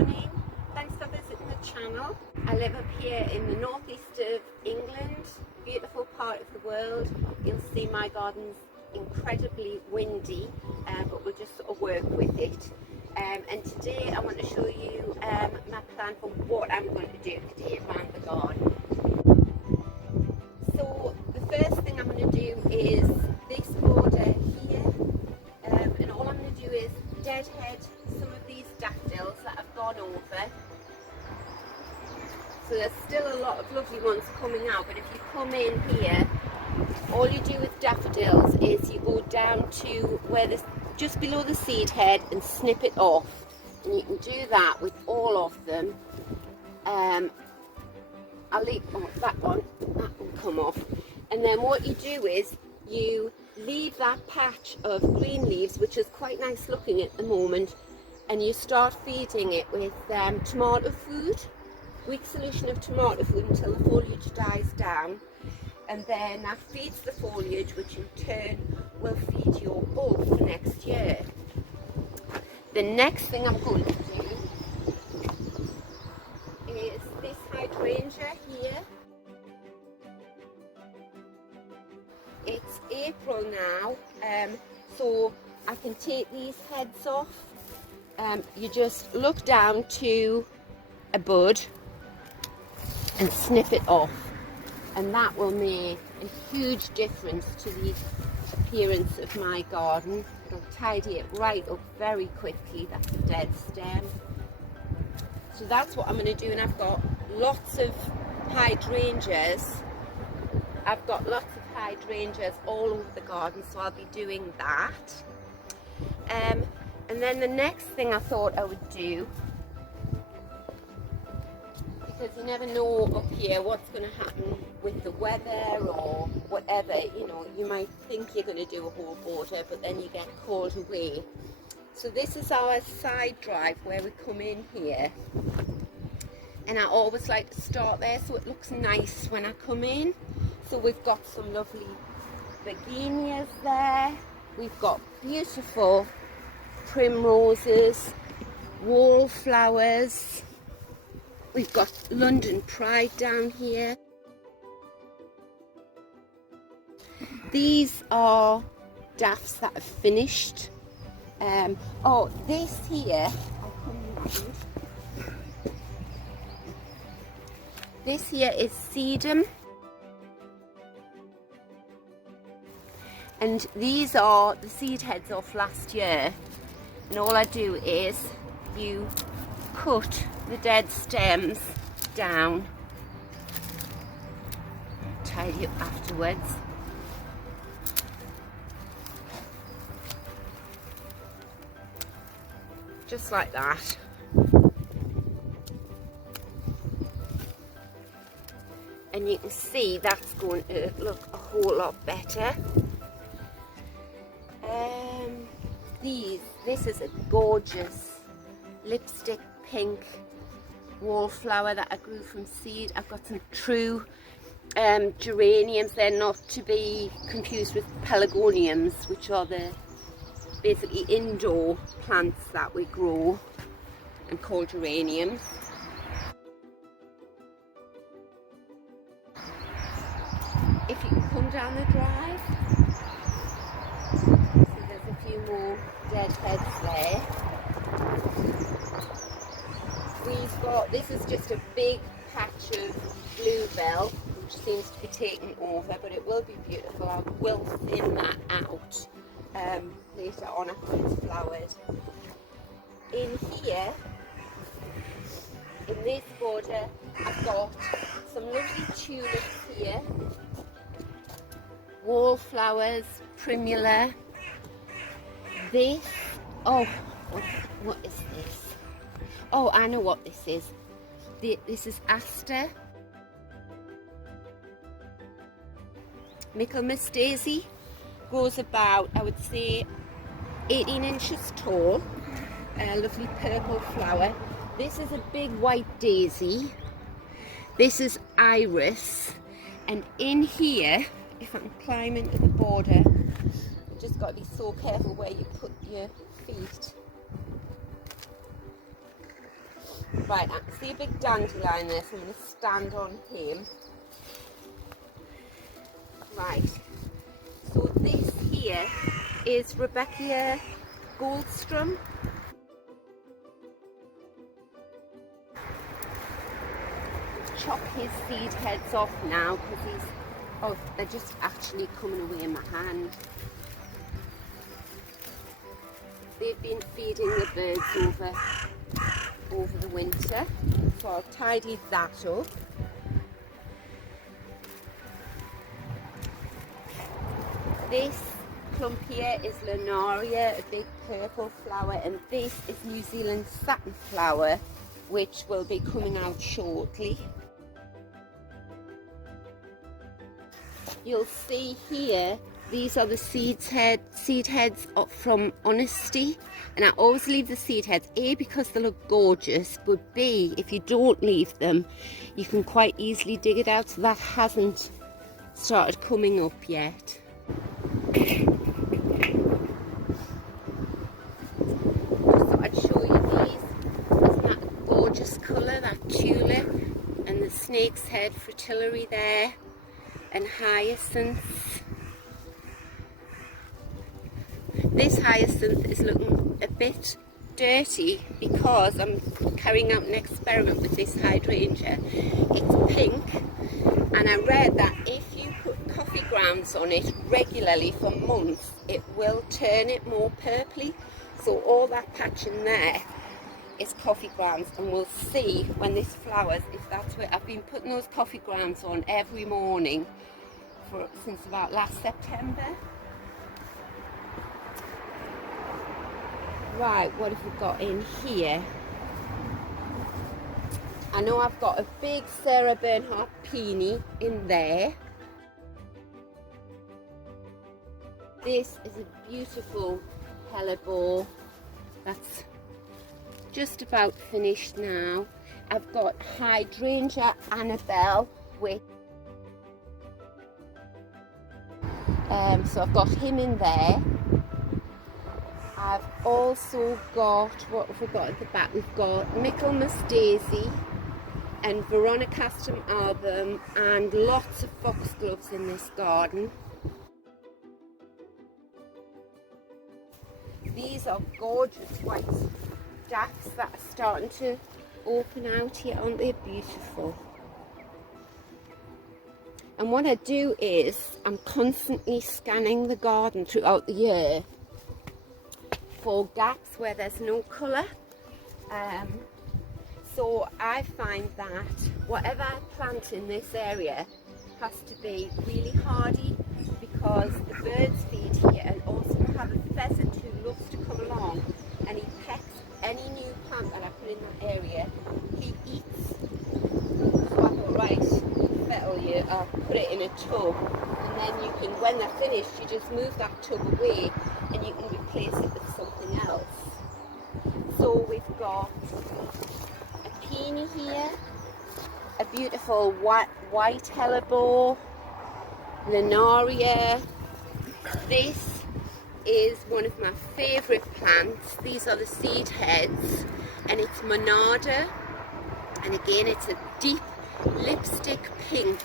morning. Thanks for visiting the channel. I live up here in the northeast of England, beautiful part of the world. You'll see my garden's incredibly windy, but we'll just sort of work with it. And today I want to show you my plan for what I'm going to do today around the garden. So the first thing I'm going to do is this border here, and all I'm going to do is deadhead some of these daffodils that have gone over. So there's still a lot of lovely ones coming out, but if you come in here, all you do with daffodils is you go down to where this, just below the seed head, and snip it off. And you can do that with all of them. I'll leave that one come off. And then what you do is you leave that patch of green leaves, which is quite nice looking at the moment, and you start feeding it with tomato food, weak solution of tomato food, until the foliage dies down. And then that feeds the foliage, which in turn will feed your bulb for next year. The next thing I'm going to do is this hydrangea here. It's April now, so I can take these heads off. You just look down to a bud and snip it off, and that will make a huge difference to the appearance of my garden. It'll tidy it right up very quickly. That's a dead stem. So that's what I'm going to do, and I've got lots of hydrangeas. I've got lots of hydrangeas all over the garden, so I'll be doing that. And then the next thing I thought I would do, because you never know up here what's going to happen with the weather or whatever, you know, you might think you're going to do a whole border, but then you get called away. So this is our side drive where we come in here, and I always like to start there so it looks nice when I come in. So we've got some lovely begonias there, we've got beautiful primroses, wallflowers, we've got London Pride down here. These are daffs that have finished. Oh, this here, I'll come round. This here is sedum. And these are the seed heads off last year. And all I do is you cut the dead stems down, tidy up afterwards. Just like that. And you can see that's going to look a whole lot better. This is a gorgeous lipstick pink wallflower that I grew from seed. I've got some true geraniums. They're not to be confused with pelargoniums, which are the basically indoor plants that we grow and call geraniums. If you can come down the drive, so there's a few more dead heads there. We've got, this is just a big patch of bluebell, which seems to be taking over, but it will be beautiful. I will thin that out later on after it's flowered. In here, in this border, I've got some lovely tulips here, wallflowers, primula. This, oh, what is this? Oh, I know what this is. This is aster. Michaelmas daisy. Grows about, I would say, 18 inches tall. A lovely purple flower. This is a big white daisy. This is iris. And in here, if I can climb into the border, you just got to be so careful where you put your feet. Right, I can see a big dandelion there, so I'm going to stand on him. Right, so this here is Rebecca Goldstrom. Chop his seed heads off now because he's, oh, they're just actually coming away in my hand. They've been feeding the birds over the winter, so I'll tidy that up. This clump here is Lunaria, a big purple flower, and this is New Zealand satin flower, which will be coming out shortly. You'll see here, these are the seed heads from Honesty, and I always leave the seed heads, A, because they look gorgeous, but B, if you don't leave them, you can quite easily dig it out, so that hasn't started coming up yet. So I'd show you these. Isn't that a gorgeous colour, that tulip, and the snake's head fritillary there, and hyacinths. This hyacinth is looking a bit dirty because I'm carrying out an experiment with this hydrangea. It's pink, and I read that if you put coffee grounds on it regularly for months, it will turn it more purpley. So all that patch in there is coffee grounds, and we'll see when this flowers if that's where I've been putting those coffee grounds on every morning since about last September. Right, what have we got in here? I know I've got a big Sarah Bernhardt peony in there. This is a beautiful hellebore that's just about finished now. I've got Hydrangea Annabelle with so I've got him in there. I've also got, what have we got at the back? We've got Michaelmas Daisy and Veronicastum album and lots of foxgloves in this garden. These are gorgeous white daffs that are starting to open out here, aren't they beautiful? And what I do is I'm constantly scanning the garden throughout the year for gaps where there's no colour. So I find that whatever I plant in this area has to be really hardy, because the birds feed here, and also I have a pheasant who loves to come along and he pecks any new plant that I put in that area. He eats. So I thought, right, fettle you, I'll put it in a tub, and then you can, when they're finished, you just move that tub away and you can replace it with something else. So we've got a peony here, a beautiful white hellebore, Lunaria. This is one of my favourite plants. These are the seed heads, and it's Monarda, and again it's a deep lipstick pink.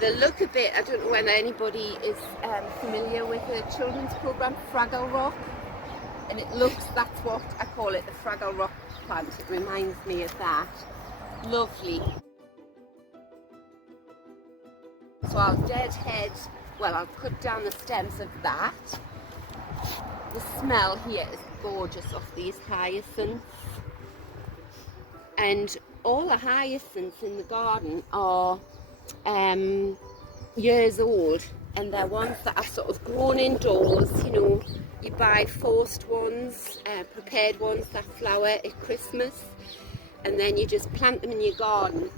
They look a bit, I don't know whether anybody is familiar with the children's programme Fraggle Rock, and it looks, that's what I call it, the Fraggle Rock plant. It reminds me of that. Lovely. So I'll deadhead, well, I'll cut down the stems of that. The smell here is gorgeous of these hyacinths. And all the hyacinths in the garden are years old, and they're ones that are sort of grown indoors. You know, you buy forced ones, prepared ones that flower at Christmas, and then you just plant them in your garden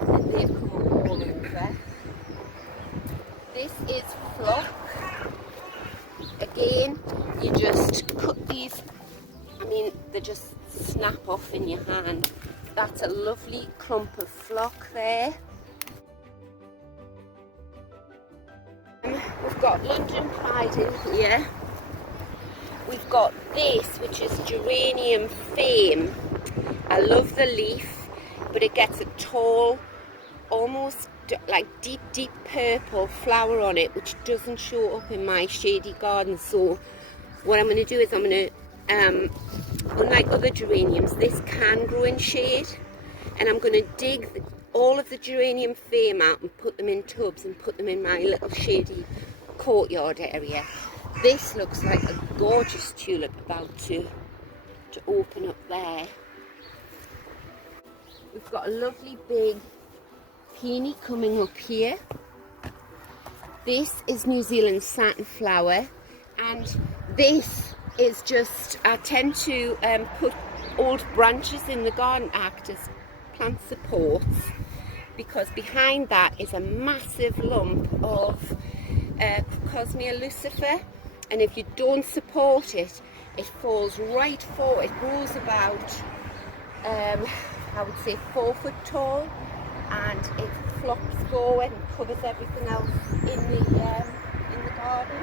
and they come up all over. This is flock. Again, you just cut these, I mean, they just snap off in your hand. That's a lovely clump of flock there. We've got London Pride in here. We've got this, which is Geranium Fame. I love the leaf, but it gets a tall, almost like deep purple flower on it, which doesn't show up in my shady garden. So what I'm going to do is I'm going to, unlike other geraniums, this can grow in shade, and I'm going to dig all of the geranium fame out and put them in tubs and put them in my little shady courtyard area. This looks like a gorgeous tulip about to open up there. We've got a lovely big peony coming up here. This is New Zealand satin flower, and this is just, I tend to put old branches in the garden act as plant supports, because behind that is a massive lump of Cosmea lucifer, and if you don't support it, it falls right forward. It grows about I would say 4 foot tall, and it flops forward and covers everything else in the garden.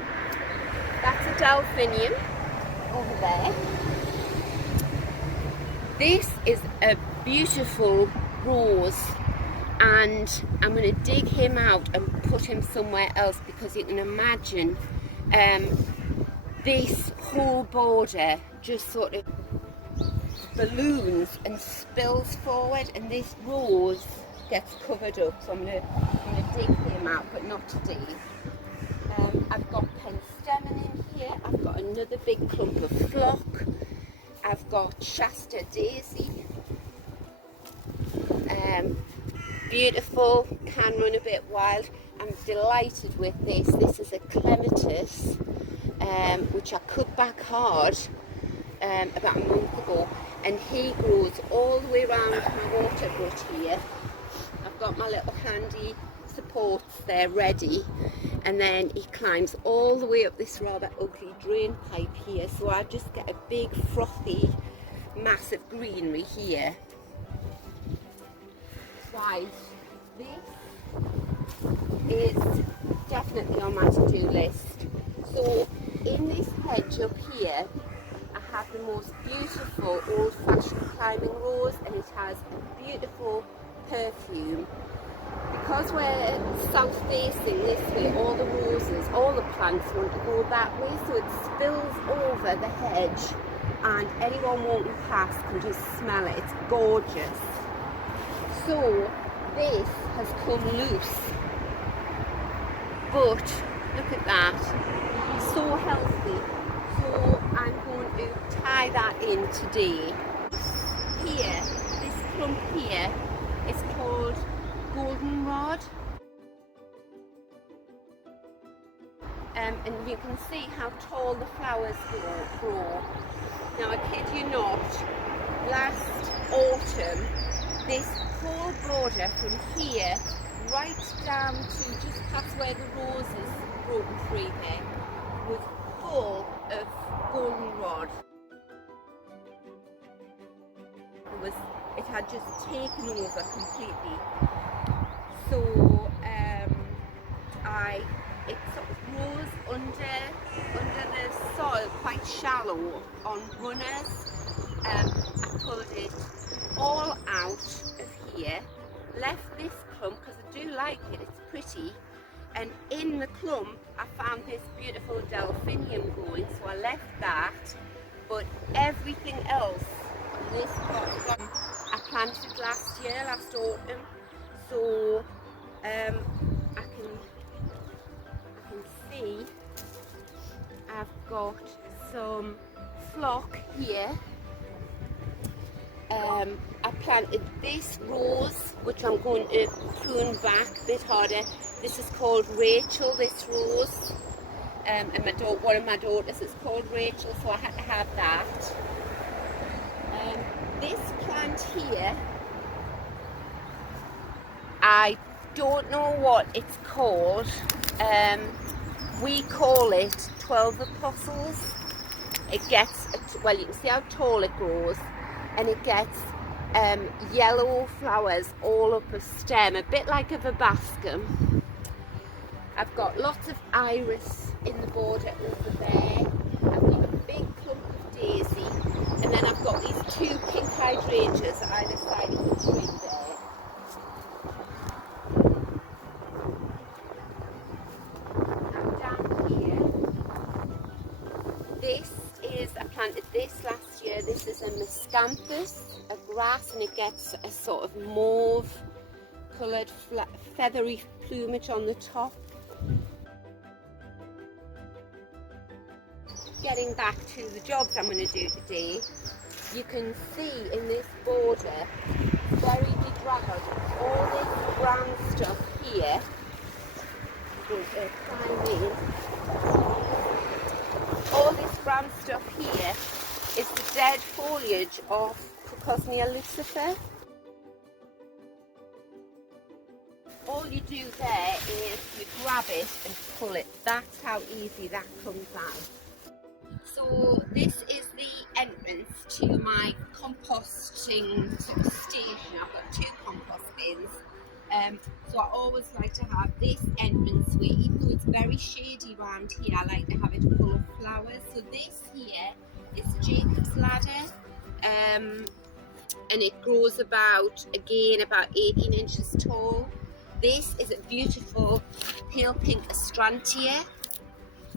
That's a delphinium over there. This is a beautiful rose, and I'm going to dig him out and put him somewhere else, because you can imagine this whole border just sort of balloons and spills forward, and this rose gets covered up. So I'm going to dig him out, but not today. I've got penstemon in here. I've got another big clump of flock. I've got Shasta daisy. Beautiful, can run a bit wild. I'm delighted with this. This is a clematis, which I cut back hard about a month ago, and he grows all the way around my water butt here. I've got my little handy supports there ready, and then he climbs all the way up this rather ugly drain pipe here, so I just get a big frothy massive greenery here. Right, this is definitely on my to-do list. So in this hedge up here, I have the most beautiful old-fashioned climbing rose, and it has a beautiful perfume. Because we're south-facing this way, all the roses, all the plants want to go that way, so it spills over the hedge, and anyone walking past can just smell it. It's gorgeous. So this has come loose, but look at that, so healthy. So I'm going to tie that in today. Here, this clump here is called goldenrod, and you can see how tall the flowers grow. Now I kid you not, last autumn this whole border from here right down to just past where the roses broken free here was full of goldenrod. It had just taken over completely. So it sort of grows under the soil, quite shallow on runners. I pulled it all out of here, left this clump because I do like it, it's pretty, and in the clump I found this beautiful delphinium growing, so I left that, but everything else on this pot I planted last autumn, so I can see I've got some flock here. I planted this rose, which I'm going to prune back a bit harder. This is called Rachel, this rose, and one of my daughters is called Rachel, so I had to have that. This plant here, I don't know what it's called. We call it 12 apostles. It gets, well, you can see how tall it grows, and it gets yellow flowers all up a stem, a bit like a verbascum. I've got lots of iris in the border over there. I've got a big clump of daisy, and And then I've got these two pink hydrangeas either side of the twin there. And down here, I planted this last year. This is a miscanthus, a grass, and it gets a sort of mauve coloured feathery plumage on the top. Getting back to the jobs I'm going to do today, you can see in this border, very bedraggled, all this brown stuff here, all this brown stuff here is the dead foliage of Crocosmia lucifer. All you do there is you grab it and pull it. That's how easy that comes out. So this is the entrance to my composting sort of station. I've got two compost bins. So I always like to have this entrance way, even though it's very shady around here, I like to have it full of flowers. So this here is Jacob's ladder, and it grows about 18 inches tall. This is a beautiful pale pink astrantia.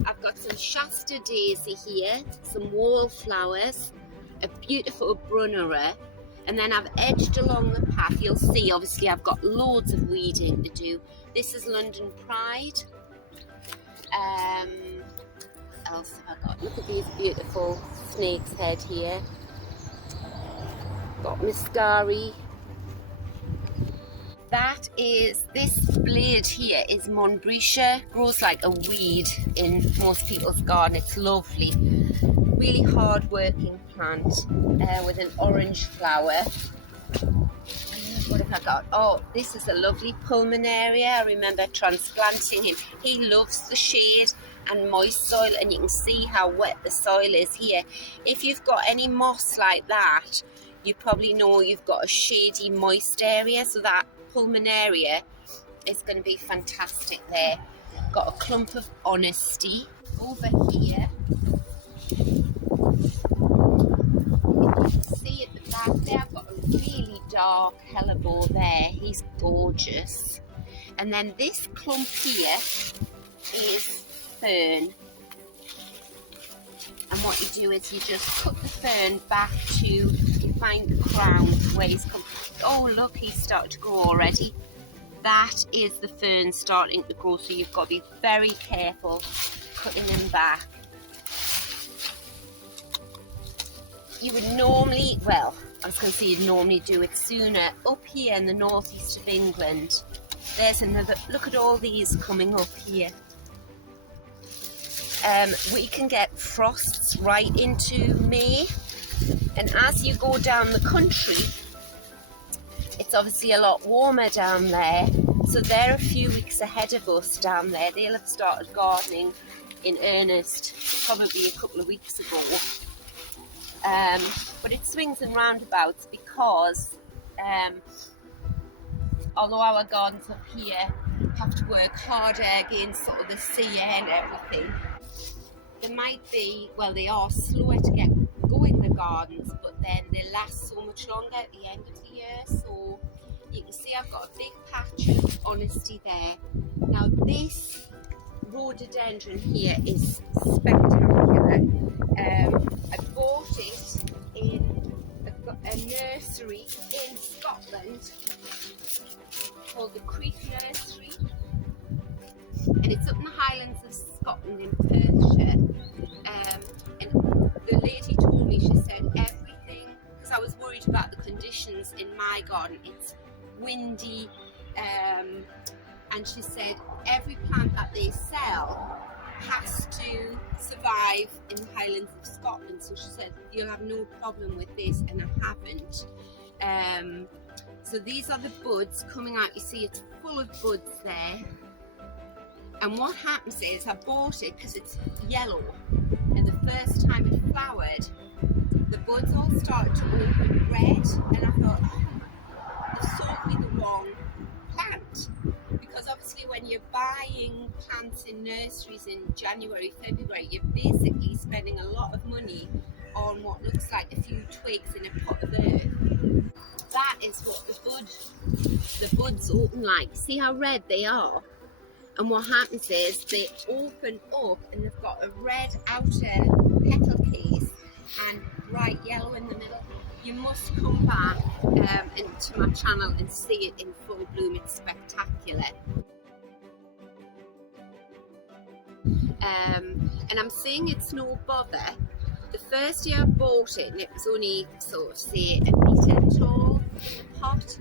I've got some Shasta daisy here, some wallflowers, a beautiful brunnera, and then I've edged along the path. You'll see, obviously, I've got loads of weeding to do. This is London Pride. What else have I got? Look at these beautiful snake's head here. Got Muscari. This blade here is Monbretia. Grows like a weed in most people's garden. It's lovely. Really hard working plant with an orange flower. What have I got? Oh, this is a lovely pulmonaria. I remember transplanting him. He loves the shade and moist soil, and you can see how wet the soil is here. If you've got any moss like that, you probably know you've got a shady, moist area, so that pulmonaria is going to be fantastic there. Got a clump of honesty over here. You can see at the back there, I've got a really dark hellebore there. He's gorgeous. And then this clump here is fern. And what you do is you just cut the fern back to, you find the crown where he's come. Oh look, he's started to grow already. That is the fern starting to grow, so you've got to be very careful cutting them back. You would normally, well, I was going to say you'd normally do it sooner. Up here in the northeast of England, there's another, look at all these coming up here. We can get frosts right into May, and as you go down the country, it's obviously a lot warmer down there, so they're a few weeks ahead of us down there. They'll have started gardening in earnest probably a couple of weeks ago. But it swings and roundabouts because although our gardens up here have to work harder against sort of the sea air and everything, there might be, well, they are slower to get going, the gardens, but then they last so much longer at the end of the year. So you can see I've got a big patch of honesty there. Now this rhododendron here is spectacular. I bought it in a nursery in Scotland called the Creek Nursery, and it's up in the Highlands of Scotland in Perthshire. And the lady told me, she said everything, because I was worried about the conditions in my garden, it's windy, and she said every plant that they sell has to survive in the Highlands of Scotland. So she said you'll have no problem with this, and I haven't. So these are the buds coming out. You see it's full of buds there. And what happens is I bought it because it's yellow, and the first time it flowered, the buds all started to open red, and I thought, oh, they've sold me the wrong plant. Because obviously when you're buying plants in nurseries in January, February, you're basically spending a lot of money on what looks like a few twigs in a pot of earth. That is what the buds open like. See how red they are? And what happens is they open up and they've got a red outer petal case and bright yellow in the middle. You must come back into my channel and see it in full bloom. It's spectacular. And I'm saying it's no bother. The first year I bought it, and it was only sort of say a metre tall in a pot,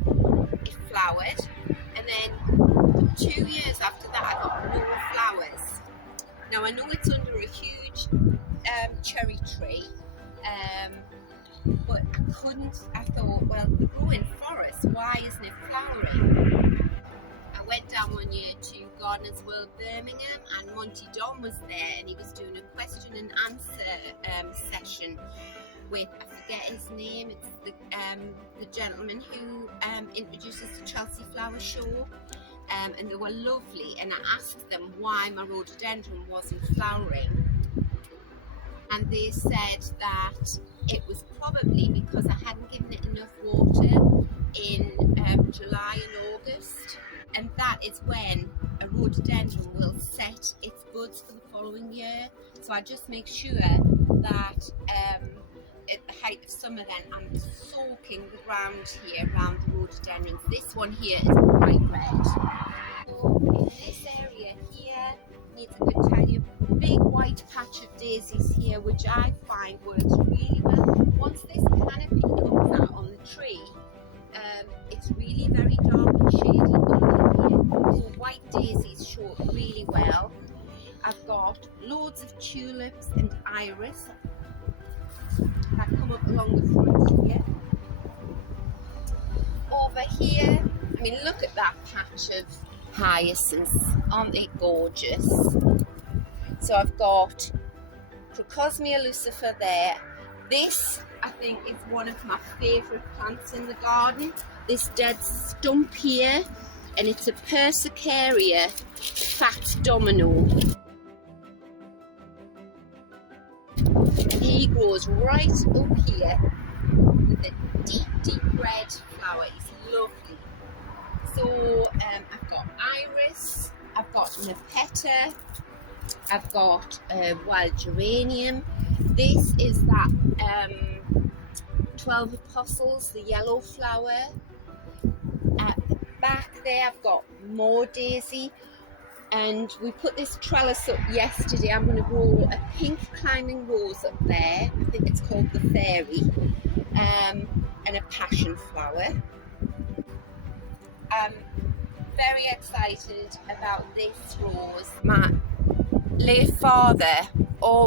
it flowered, and then 2 years after that I got no flowers. Now I know it's under a huge cherry tree, but I thought, well, the growing forest, why isn't it flowering? I went down one year to Gardeners World Birmingham, and Monty Don was there, and he was doing a question and answer session with, I forget his name, it's the gentleman who introduces the Chelsea Flower Show, and they were lovely, and I asked them why my rhododendron wasn't flowering, and they said that it was probably because I hadn't given it enough water in July and August. And that is when a rhododendron will set its buds for the following year. So I just make sure that at the height of summer then I'm soaking the ground here around the rhododendrons. This one here is bright red. So in this area here needs a good tidy up. Big white patch of daisies here, which I find works really well. Once this canopy comes out on the tree, it's really very dark and shady under here, so white daisies show up really well. I've got loads of tulips and iris that come up along the front here. Over here, I mean, look at that patch of hyacinths, aren't they gorgeous? So I've got Crocosmia lucifer there. This, I think, is one of my favourite plants in the garden. This dead stump here, and it's a Persicaria fat domino. And he grows right up here with a deep, deep red flower. He's lovely. So I've got iris, I've got nepeta, I've got wild geranium. This is that 12 Apostles, the yellow flower. At the back there I've got more daisy, and we put this trellis up yesterday. I'm going to grow a pink climbing rose up there, I think it's called the Fairy, and a passion flower. I'm very excited about this rose. My late father,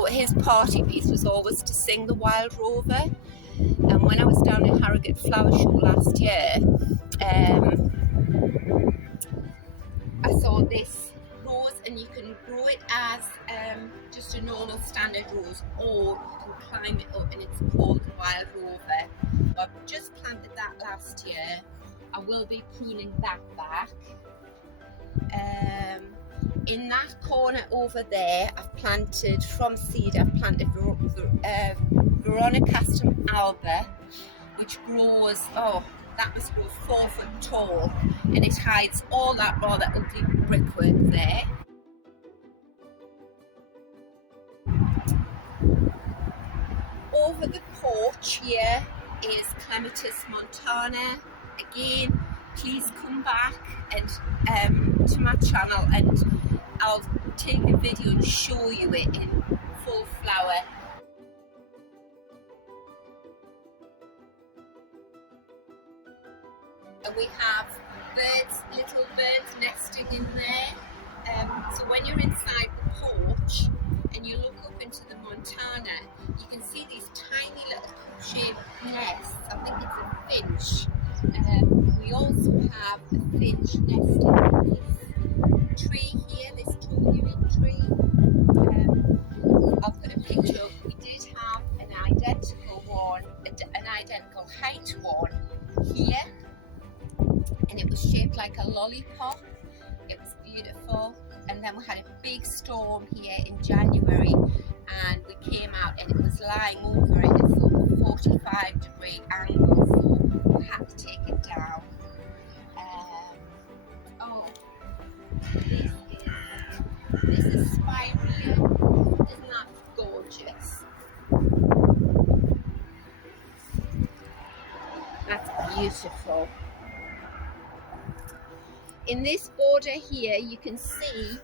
his party piece was always to sing the Wild Rover, and when I was down at Harrogate Flower Show last year, I saw this rose, and you can grow it as just a normal standard rose, or you can climb it up, and it's called the Wild Rover. So I've just planted that last year. I will be pruning that back. In that corner over there, I've planted from seed. I've planted Veronicastum alba, which grows, that must grow 4 foot tall, and it hides all that rather ugly brickwork there. Over the porch here is Clematis montana. Again, please come back and to my channel, and I'll take a video and show you it in full flower. And we have birds, little birds nesting in there. So when you're inside the porch and you look up into the montana, you can see these tiny little cup-shaped nests. I think it's a finch. We also have a finch nesting in this tree here, this tall tree. I'll put a picture up. We did have an identical one, an identical height one here, and it was shaped like a lollipop. It was beautiful. And then we had a big storm here in January, and we came out and it was lying over at a sort of 45-degree angle, so we had to take it down. Oh, this is spirea. Isn't that gorgeous? That's beautiful. In this border here, you can see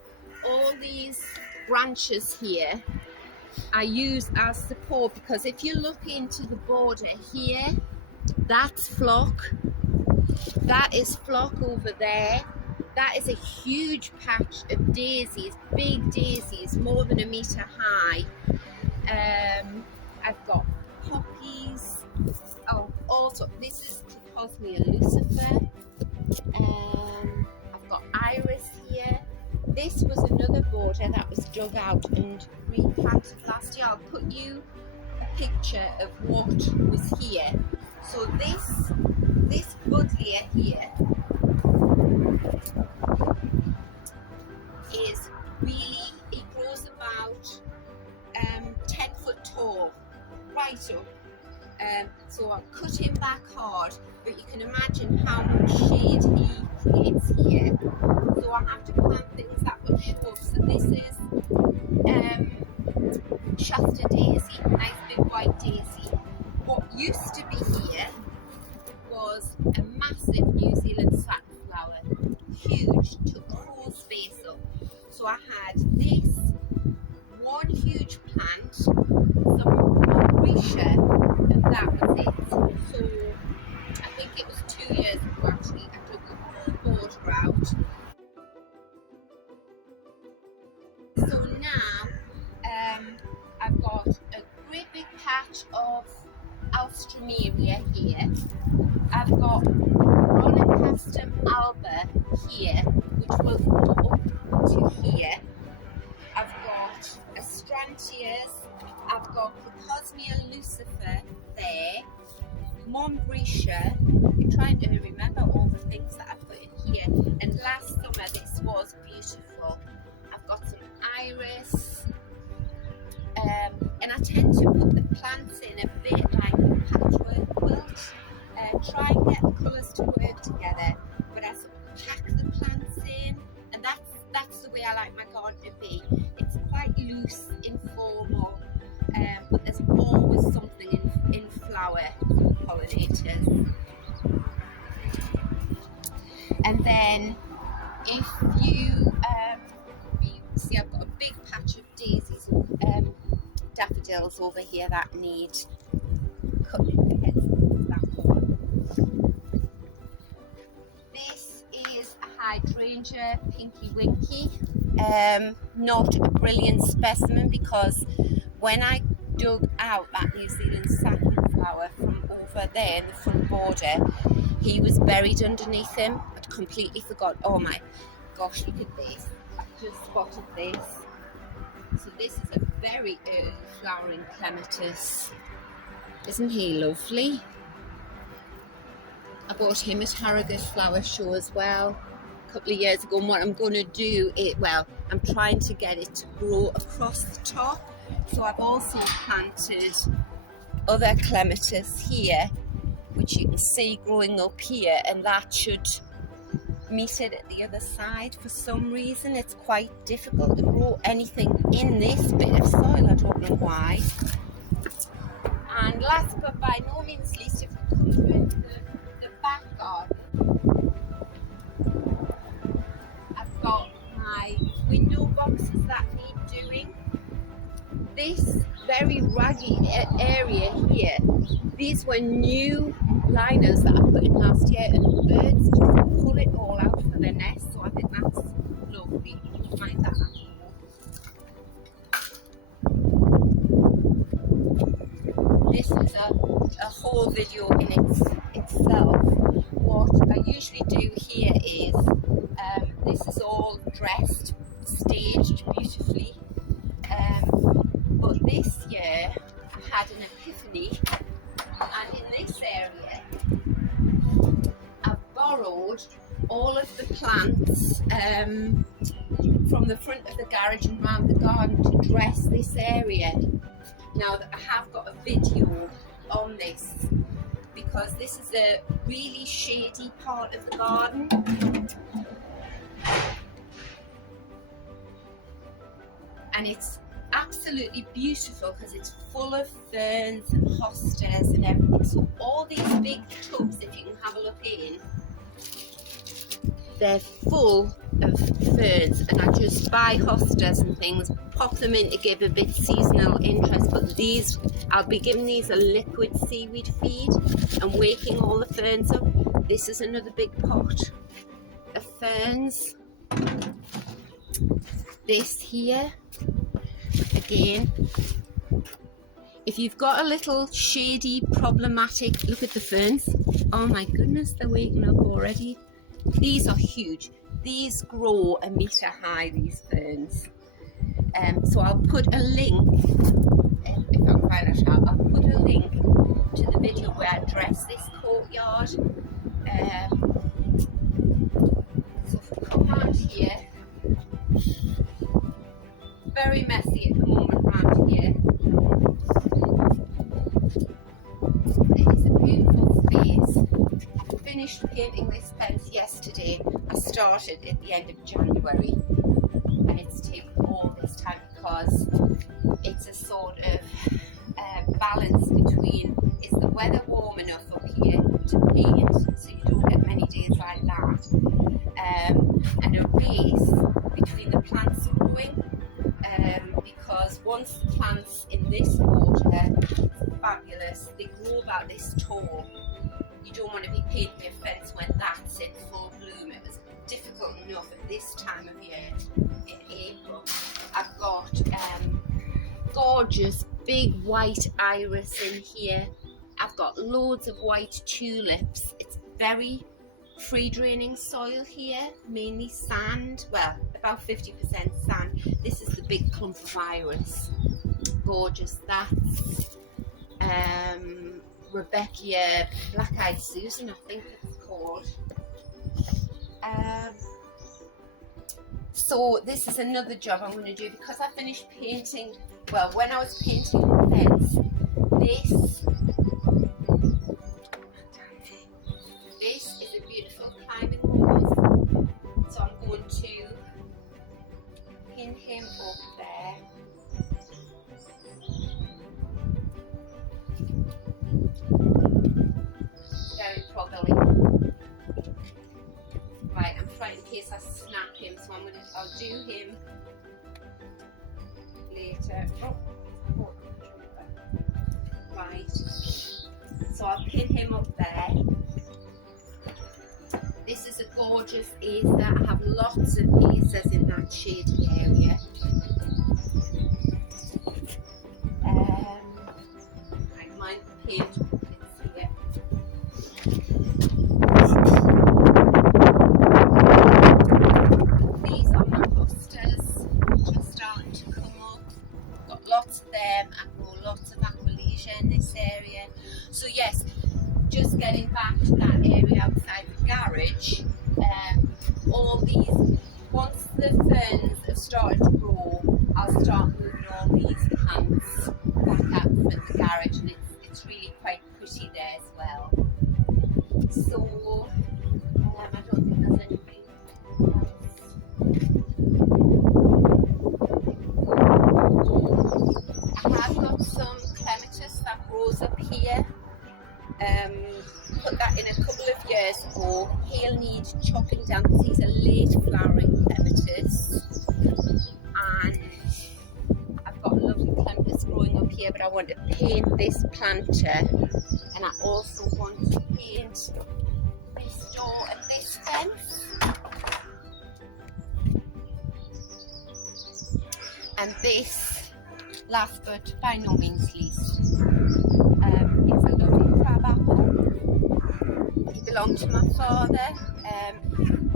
all these branches here I use as support, because if you look into the border here, that's flock, that is flock over there, that is a huge patch of daisies, big daisies, more than 1 meter high. I've got poppies. Oh, also this is Courtyard Lucifer. I've got iris here. This was another border that was dug out and replanted last year. I'll put you a picture of what was here. So this buddleia here is really, it grows about 10 foot tall, right up. So I'll cut him back hard, but you can imagine how much shade he creates here. So I have to plant things that will show up. So this is Shasta daisy, nice big white daisy. What used to be here was a massive New Zealand satinflower, huge, took the whole space up. So I had this one huge plant, some Grisha, and that was it. So I think it was 2 years ago actually, I took the whole border out. So now I've got a great big patch of Alstroemeria here. I've got Rhododendron alba here, which will go up to here. I've got Astrantias, I've got Courtyard Lucifer there, Montbretia. I'm trying to remember all the things that I put in here. And last summer this was beautiful. I've got some iris, and I tend to put the plants in a bit like a patchwork quilt, try and get the colours to work together, but I sort of pack the plants in, and that's the way I like my garden to be. It's quite loose, informal, but there's always something in flower for pollinators. And then if you see, I've got a big patch of daisies, daffodils over here that need cutting the heads of that one. This is a hydrangea, Pinky Winky. Not a brilliant specimen, because when I dug out that New Zealand satinflower from over there in the front border, he was buried underneath him. I'd completely forgot. Oh my gosh, look at this. I just spotted this. So this is a very early flowering clematis. Isn't he lovely? I bought him at Harrogate Flower Show as well a couple of years ago, and what I'm going to do, I'm trying to get it to grow across the top. So I've also planted other clematis here, which you can see growing up here, and that should meet it at the other side. For some reason it's quite difficult to grow anything in this bit of soil, I don't know why. And last but by no means least, if we come into the back garden, I've got my window boxes that need doing. This very raggy area here, these were new liners that I put in last year, and the birds just pull it all out for their nest, so I think that's lovely. I don't mind that at all. This is a whole video in itself. What I usually do here is, this is all dressed, staged beautifully. But this year I had an epiphany, and in this area I've borrowed all of the plants from the front of the garage and round the garden to dress this area. Now that I have got a video on this, because this is a really shady part of the garden. And it's absolutely beautiful because it's full of ferns and hostas and everything. So all these big tubs, if you can have a look in, they're full of ferns, and I just buy hostas and things, pop them in to give a bit seasonal interest. But these, I'll be giving these a liquid seaweed feed and waking all the ferns up. This is another big pot of ferns. This here, again, if you've got a little shady, problematic, look at the ferns. Oh my goodness, they're waking up already. These are huge. These grow a metre high, these ferns. So I'll put a link, if I can find it out, I'll put a link to the video where I dress this courtyard. So if we come around here, very messy at the moment around here. It is a beautiful space. Finished painting this fence yesterday. I started at the end of January, and it's taken all this time because it's a sort of balance between, is the weather warm enough up here to paint, so you don't get many days like that, and a race between the plants growing, because once the plants in this water, fabulous, they grow about this tall. You don't want to be painting a fence when that's in full bloom. It was difficult enough at this time of year in April. I've got gorgeous big white iris in here. I've got loads of white tulips. It's very free draining soil here, mainly sand, well about 50% sand. This is the big clump of iris. Gorgeous. That's Rebecca Black-Eyed Susan, I think it's called. So this is another job I'm going to do because I finished painting, well, when I was painting the fence, this is a beautiful climbing rose. So I'm going to pin him up there. Very properly. Right, I'm frightened in case I snap him, so I'll do him later. Oh, right. So I'll pin him up there. This is a gorgeous acer. I have lots of acers in that shady area. I mind the paint buckets here. These are my hostas, just starting to come up. Got lots of them. I grow lots of aqualesia in this area. So yes, just getting back to that area outside the garage, all these, once the ferns have started to grow, I'll start moving all these plants back out from the garage, and it's really quite pretty there as well. So I don't think there's anything else. I have got some clematis that grows up here. Put that in a couple of years ago. He'll need chopping down because he's a late flowering clematis, and I've got a lovely clematis growing up here, but I want to paint this planter, and I also want to paint this door and this fence, and this, last but by no means least, it's a lovely crab apple. He belonged to my father.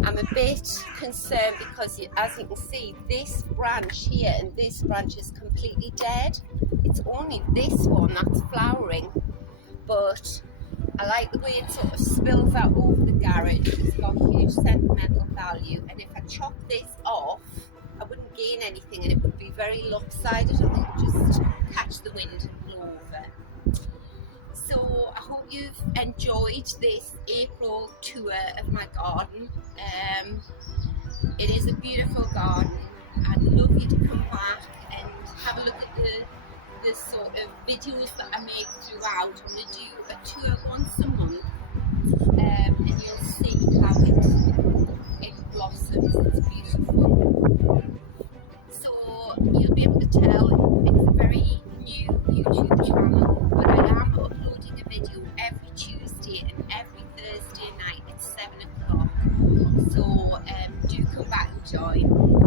I'm a bit concerned because, as you can see, this branch here and this branch is completely dead. It's only this one that's flowering, but I like the way it sort of spills out over the garage. It's got huge sentimental value, and if I chop this off, I wouldn't gain anything, and it would be very lopsided. I think it would just catch the wind and blow over. So I hope you've enjoyed this April tour of my garden. It is a beautiful garden. I'd love you to come back and have a look at the sort of videos that I make throughout. I'm going to do a tour once a month, and you'll see how it blossoms. It's beautiful. So you'll be able to tell it's a very new YouTube channel, but I am uploading a video every Tuesday and every Thursday night at 7 o'clock. So do come back and join.